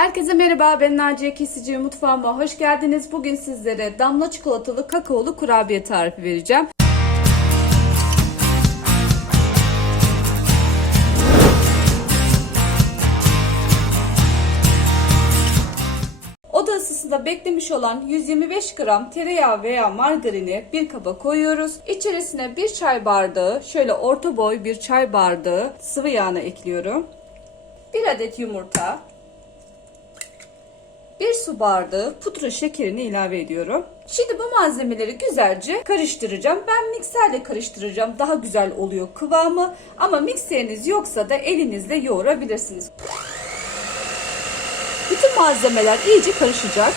Herkese merhaba ben Naciye Kesici mutfağıma hoş geldiniz. Bugün sizlere damla çikolatalı kakaolu kurabiye tarifi vereceğim. Oda ısısında beklemiş olan 125 gram tereyağı veya margarini bir kaba koyuyoruz. İçerisine bir çay bardağı, şöyle orta boy bir çay bardağı sıvı yağını ekliyorum. Bir adet yumurta, su bardağı pudra şekerini ilave ediyorum. Şimdi bu malzemeleri güzelce karıştıracağım. Ben mikserle karıştıracağım. Daha güzel oluyor kıvamı. Ama mikseriniz yoksa da elinizle yoğurabilirsiniz. Bütün malzemeler iyice karışacak.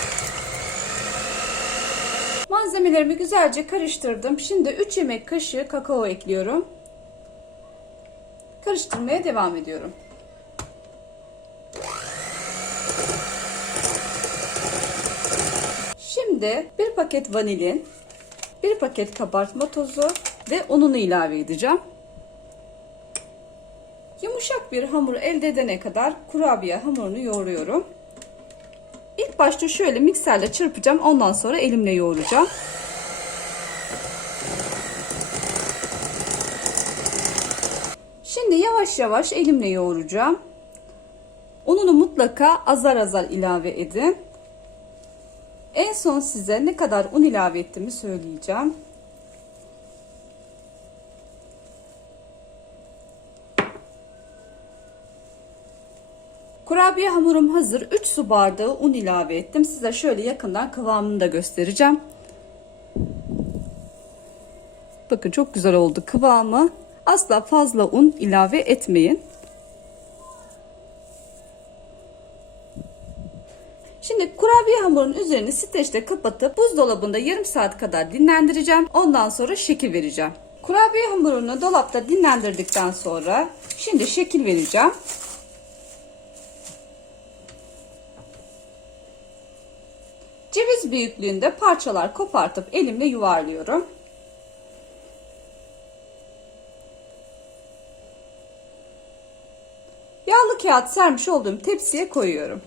Malzemelerimi güzelce karıştırdım. Şimdi 3 yemek kaşığı kakao ekliyorum. Karıştırmaya devam ediyorum. Şimdi bir paket vanilin, bir paket kabartma tozu ve ununu ilave edeceğim. Yumuşak bir hamur elde edene kadar kurabiye hamurunu yoğuruyorum. İlk başta şöyle mikserle çırpacağım. Ondan sonra elimle yoğuracağım. Şimdi yavaş yavaş elimle yoğuracağım. Ununu mutlaka azar azar ilave edin. En son size ne kadar un ilave ettiğimi söyleyeceğim. Kurabiye hamurum hazır. 3 su bardağı un ilave ettim. Size şöyle yakından kıvamını da göstereceğim. Bakın çok güzel oldu kıvamı. Asla fazla un ilave etmeyin. Şimdi kurabiye hamurunun üzerini streçle kapatıp buzdolabında yarım saat kadar dinlendireceğim. Ondan sonra şekil vereceğim. Kurabiye hamurunu dolapta dinlendirdikten sonra şimdi şekil vereceğim. Ceviz büyüklüğünde parçalar kopartıp elimle yuvarlıyorum. Yağlı kağıt sermiş olduğum tepsiye koyuyorum.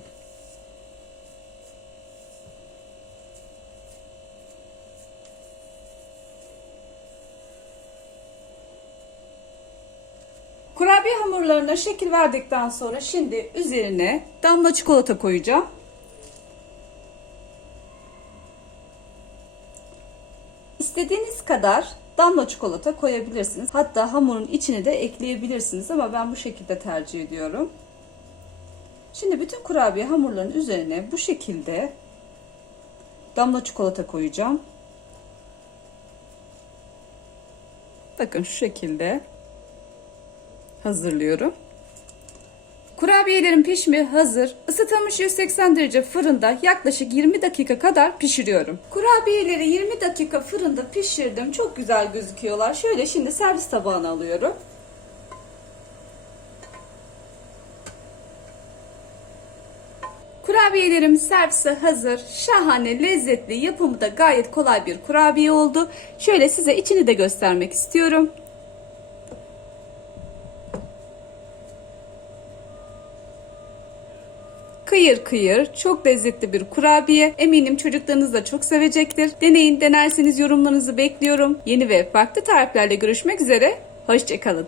Kurabiye hamurlarına şekil verdikten sonra şimdi üzerine damla çikolata koyacağım. İstediğiniz kadar damla çikolata koyabilirsiniz. Hatta hamurun içine de ekleyebilirsiniz ama ben bu şekilde tercih ediyorum. Şimdi bütün kurabiye hamurların üzerine bu şekilde damla çikolata koyacağım. Bakın şu şekilde hazırlıyorum. Kurabiyelerin pişimi hazır. Isıtılmış 180 derece fırında yaklaşık 20 dakika kadar pişiriyorum. Kurabiyeleri 20 dakika fırında pişirdim. Çok güzel gözüküyorlar. Şöyle şimdi servis tabağına alıyorum. Kurabiyelerim servise hazır. Şahane, lezzetli, yapımı da gayet kolay bir kurabiye oldu. Şöyle size içini de göstermek istiyorum. Kıyır kıyır, çok lezzetli bir kurabiye. Eminim çocuklarınız da çok sevecektir. Deneyin, denerseniz yorumlarınızı bekliyorum. Yeni ve farklı tariflerle görüşmek üzere. Hoşçakalın.